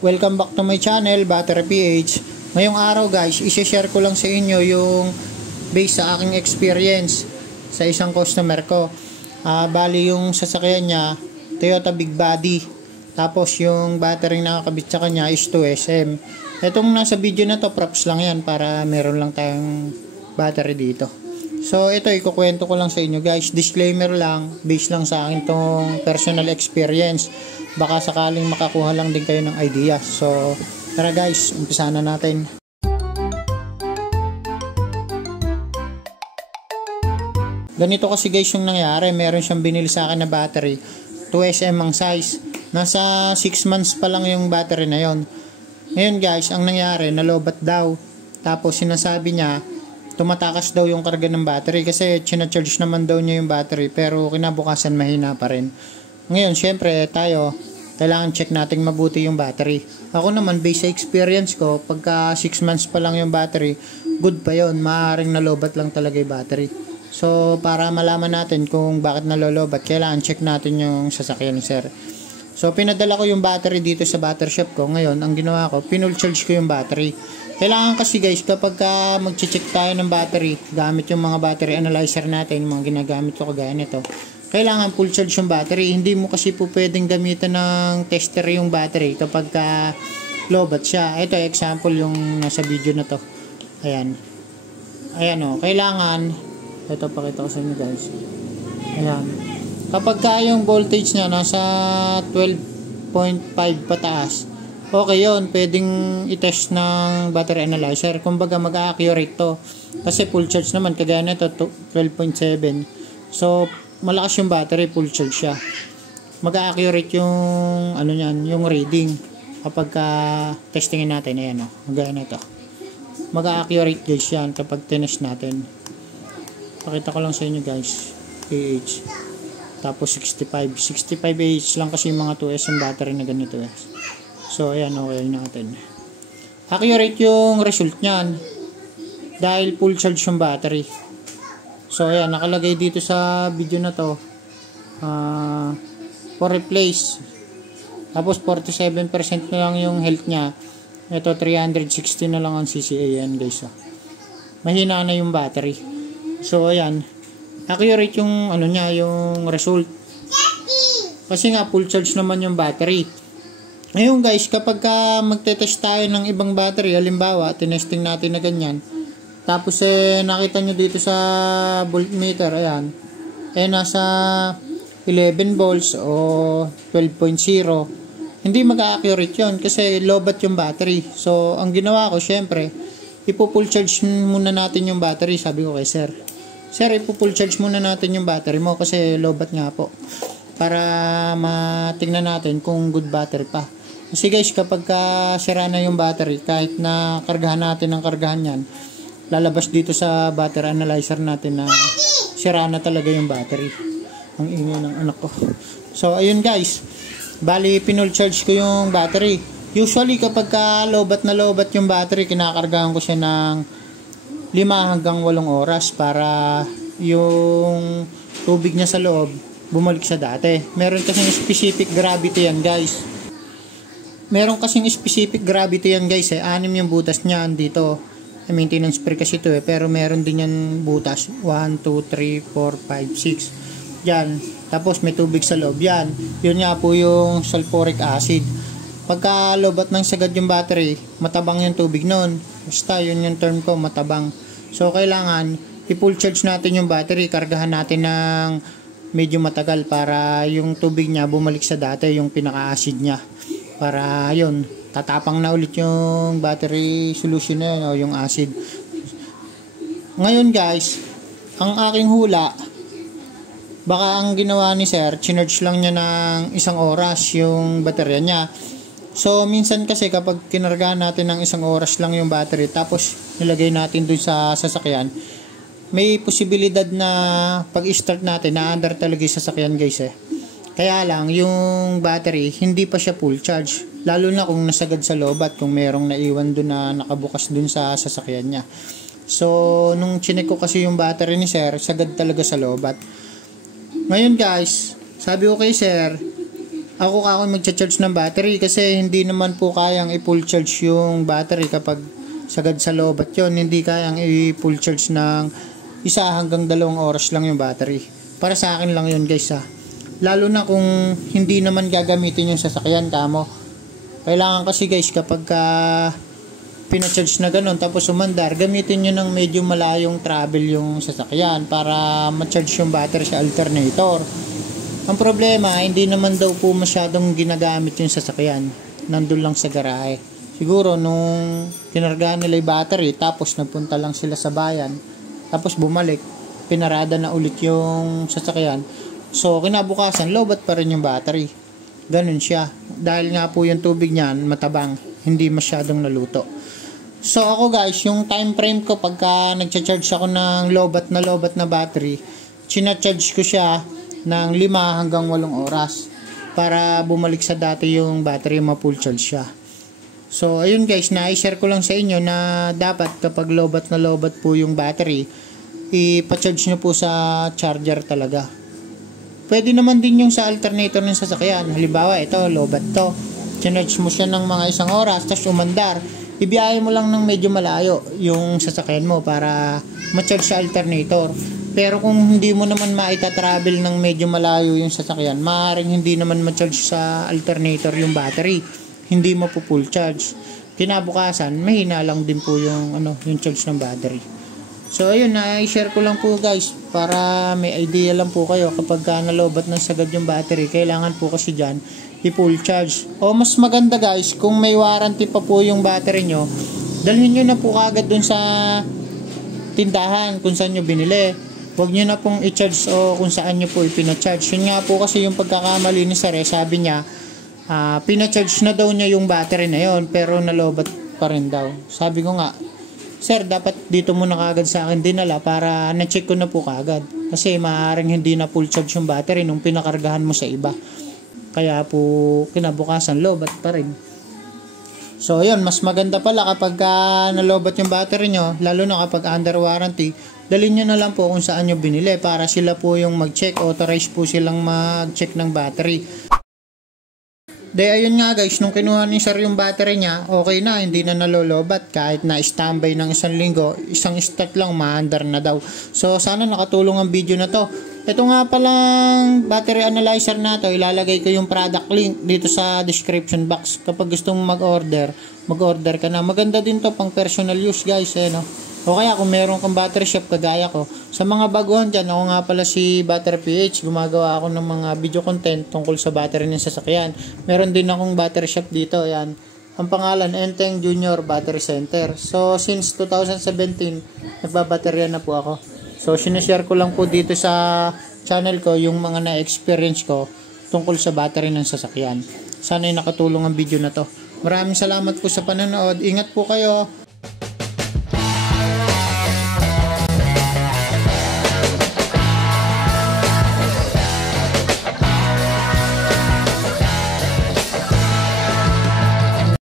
Welcome back to my channel, Battery PH. Ngayong araw guys, isi-share ko lang sa inyo yung based sa aking experience sa isang customer ko. Bali yung sasakyan niya, Toyota Big Body. Tapos yung battery na nakakabit sa kanya is 2SM. Itong nasa video na to, props lang yan para meron lang tayong battery dito. So ito, ikukwento ko lang sa inyo guys. Disclaimer lang, based lang sa akin tong personal experience. Baka sakaling makakuha lang din kayo ng idea. So tara guys, umpisa na natin. Ganito kasi guys yung nangyari. Meron siyang binili sa akin na battery, 2SM ang size. Nasa 6 months pa lang yung battery na yon. Ngayon guys, ang nangyari, nalobat daw. Tapos sinasabi niya, tumatakas daw yung karga ng battery kasi china-charge naman daw niya yung battery pero kinabukasan mahina pa rin. Ngayon, syempre tayo, kailangan check natin mabuti yung battery. Ako naman, based sa experience ko, pagka 6 months pa lang yung battery, good pa yon, maaaring nalobat lang talaga yung battery. So, para malaman natin kung bakit nalolobat, kailangan check natin yung sasakyan ni sir. So, pinadala ko yung battery dito sa battery shop ko. Ngayon, ang ginawa ko, pinull charge ko yung battery. Kailangan kasi guys, kapag mag-check tayo ng battery, gamit yung mga battery analyzer natin, yung mga ginagamit ko kagaya nito, kailangan full charge yung battery. Hindi mo kasi po pwedeng gamitan ng tester yung battery kapag lobat siya. Ito, example yung nasa video na to. Ayan. Ayan o, kailangan, ito pakita ko sa inyo guys. Ayan. Kapag yung voltage niya nasa 12.5 pataas, okay yun, pwedeng i-test ng battery analyzer. Kumbaga mag-accurate to. Kasi full charge naman, kagaya nito 12.7. So, malakas yung battery, full charge siya. Mag-accurate yung ano niyan, yung reading. Kapag testingin natin, ayan o, kagaya nito. Mag-accurate guys yan kapag tinest natin. Pakita ko lang sa inyo guys, AH. Tapos 65 AH lang kasi yung mga 2SM battery na ganito guys. So, ayan, okay natin. Accurate yung result niyan dahil full charge yung battery. So, ayan, nakalagay dito sa video na to for replace. Tapos, 47% na lang yung health niya. Ito, 360 na lang ang CCA yan, guys. Mahina na yung battery. So, ayan. Accurate yung, ano niya, yung result. Kasi nga, full charge naman yung battery. Ngayon guys, kapag magte-test tayo ng ibang battery, halimbawa, tinesting natin na ganyan, tapos nakita nyo dito sa voltmeter, ayan, nasa 11 volts o 12.0, hindi mag-accurate yun kasi lobat yung battery. So, ang ginawa ko, syempre, ipo-full charge muna natin yung battery. Sabi ko kay sir, ipo-full charge muna natin yung battery mo kasi lobat nga po, para matingnan natin kung good battery pa. Kasi guys, kapag sira na yung battery, kahit na kargahan natin ng kargahan yan, lalabas dito sa battery analyzer natin na sira na talaga yung battery. Ang ingay ng anak ko. So, ayun guys. Bali, pinull charge ko yung battery. Usually, kapag lobat na lobat yung battery, kinakargahan ko siya ng 5 hanggang 8 oras para yung tubig niya sa loob bumalik sa dati. Meron kasing specific gravity yan guys. Guys. 6 yung butas niya dito. Maintenance free kasi ito pero meron din yan butas. 1, 2, 3, 4, 5, 6. Yan. Tapos may tubig sa loob. Yan. Yun nga po yung sulfuric acid. Pagka lobat ng sagad yung battery, matabang yung tubig nun. Basta yun yung term ko, matabang. So kailangan i-full charge natin yung battery. Kargahan natin ng medyo matagal para yung tubig niya bumalik sa dati, yung pinaka-acid niya. Para yun, tatapang na ulit yung battery solution na yun, o yung acid. Ngayon guys, ang aking hula, baka ang ginawa ni sir, chinarge lang niya ng 1 oras yung baterya niya. So minsan kasi kapag kinargahan natin ng 1 oras lang yung battery, tapos nilagay natin dun sa sasakyan, may posibilidad na pag-start natin na under talaga yung sasakyan guys Kaya lang, yung battery, hindi pa siya full charge. Lalo na kung nasagad sa lobat, kung merong naiwan dun na nakabukas dun sa sasakyan niya. So, nung chinek ko kasi yung battery ni sir, sagad talaga sa lobat. Ngayon guys, sabi ko kay sir, ako magcha-charge ng battery kasi hindi naman po kayang i-full charge yung battery kapag sagad sa lobat yon. Hindi kayang i-full charge ng 1 hanggang 2 oras lang yung battery. Para sa akin lang yun guys ha. Lalo na kung hindi naman gagamitin yung sasakyan kamo. Kailangan kasi guys kapag pina-charge na ganun tapos umandar, gamitin nyo ng medyo malayong travel yung sasakyan para ma-charge yung battery sa alternator. Ang problema, hindi naman daw po masyadong ginagamit yung sasakyan. Nandun lang sa garahe. Siguro nung kinargahan nila yung battery, tapos nagpunta lang sila sa bayan, tapos bumalik, pinarada na ulit yung sasakyan. So, kinabukasan, lobat pa rin yung battery. Ganun siya. Dahil nga po yung tubig niyan, matabang, hindi masyadong naluto. So, ako guys, yung time frame ko pagka nagcha-charge ako ng lobat na battery, china-charge ko siya ng 5 hanggang 8 oras para bumalik sa dati yung battery, ma-full charge siya. So ayun guys, na-share ko lang sa inyo na dapat kapag lobat na lobat po yung battery, ipa-charge nyo po sa charger talaga. Pwede naman din yung sa alternator ng sasakyan. Halimbawa ito, lobat to, charge mo siya ng mga 1 oras tapos umandar, ibiyahe mo lang ng medyo malayo yung sasakyan mo para ma-charge sa alternator. Pero kung hindi mo naman maita-travel ng medyo malayo yung sasakyan, maaaring hindi naman ma-charge sa alternator yung battery. Hindi mo po full charge. Kinabukasan, mahina lang din po yung yung charge ng battery. So ayun, na-share ko lang po guys para may idea lang po kayo kapag nalobat ng sagad yung battery, kailangan po kasi dyan i-full charge. O mas maganda guys, kung may warranty pa po yung battery nyo, dalhin nyo na po kagad dun sa tindahan kung saan nyo binili. Huwag nyo na pong i-charge o kung saan nyo po ipina-charge. Yun nga po kasi yung pagkakamali ni Sir, sabi niya, pina-charge na daw niya yung battery na yon pero nalobat pa rin daw. Sabi ko nga, Sir, dapat dito muna kagad sa akin dinala para na-check ko na po kagad. Kasi maaaring hindi na full charge yung battery nung pinakargahan mo sa iba. Kaya po, kinabukasan, lobat pa rin. So, yun, mas maganda pala kapag nalobat yung battery nyo, lalo na kapag under warranty, dalhin nyo na lang po kung saan nyo binili para sila po yung mag-check, authorized po silang mag-check ng battery. Ayun nga guys, nung kinuha ni Sir yung battery niya, okay na, hindi na nalolobat. Kahit na standby ng 1 linggo, 1 start lang, maandar na daw. So, sana nakatulong ang video na to. Ito nga palang battery analyzer na to, ilalagay ko yung product link dito sa description box. Kapag gusto mong mag-order ka na. Maganda din to pang personal use guys, no? O kaya kung meron kang battery shop kagaya ko. Sa mga baguhan dyan, ako nga pala si Battery PH. Gumagawa ako ng mga video content tungkol sa battery ng sasakyan. Meron din akong battery shop dito. Yan. Ang pangalan, Enteng Junior Battery Center. So, since 2017, nagbabaterya na po ako. So, sinashare ko lang po dito sa channel ko yung mga na-experience ko tungkol sa battery ng sasakyan. Sana ay nakatulong ang video na to. Maraming salamat po sa panonood. Ingat po kayo.